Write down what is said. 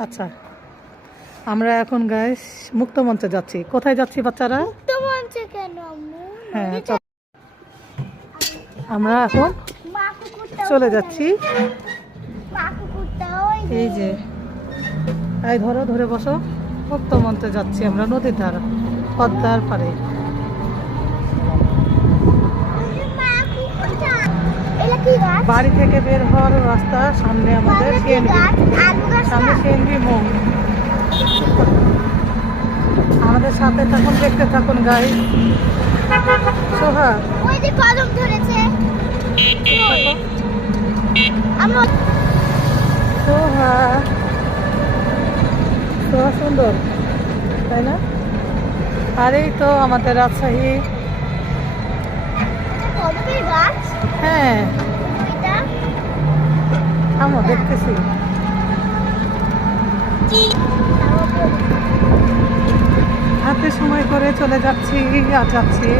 আচ্ছা, আমরা এখন গাইস মুক্তমঞ্চে যাচ্ছি। কোথায় যাচ্ছি বাচ্চারা? মুক্তমঞ্চে কেন আম্মু? হ্যাঁ, আমরা এখন মা কুকুরটা চলে যাচ্ছি। মা কুকুরটা ওই এই যে এই ধরে বসো। মুক্তমঞ্চে যাচ্ছি আমরা, নদীর ধার, পদ্মার পাড়ে। মা কুকুরটা। এটা কি গাছ? বাড়ি থেকে বের হওয়ার রাস্তা সামনে আমাদের সিএনজি, আলু গাছ। সামনে সিএনজি মোড়। আমাদের সাথে থাকুন, দেখতে থাকুন গাইস। সোহা, ওই যে কদম ধরেছে। আমরা সোহা, সোহা সুন্দর, তাই না? আর এই তো আমাদের রাজশাহী। কদমের গাছ। হ্যাঁ, এটা আমরা দেখতেছি। হাতে সময় করে চলে যাচ্ছি আর যাচ্ছি।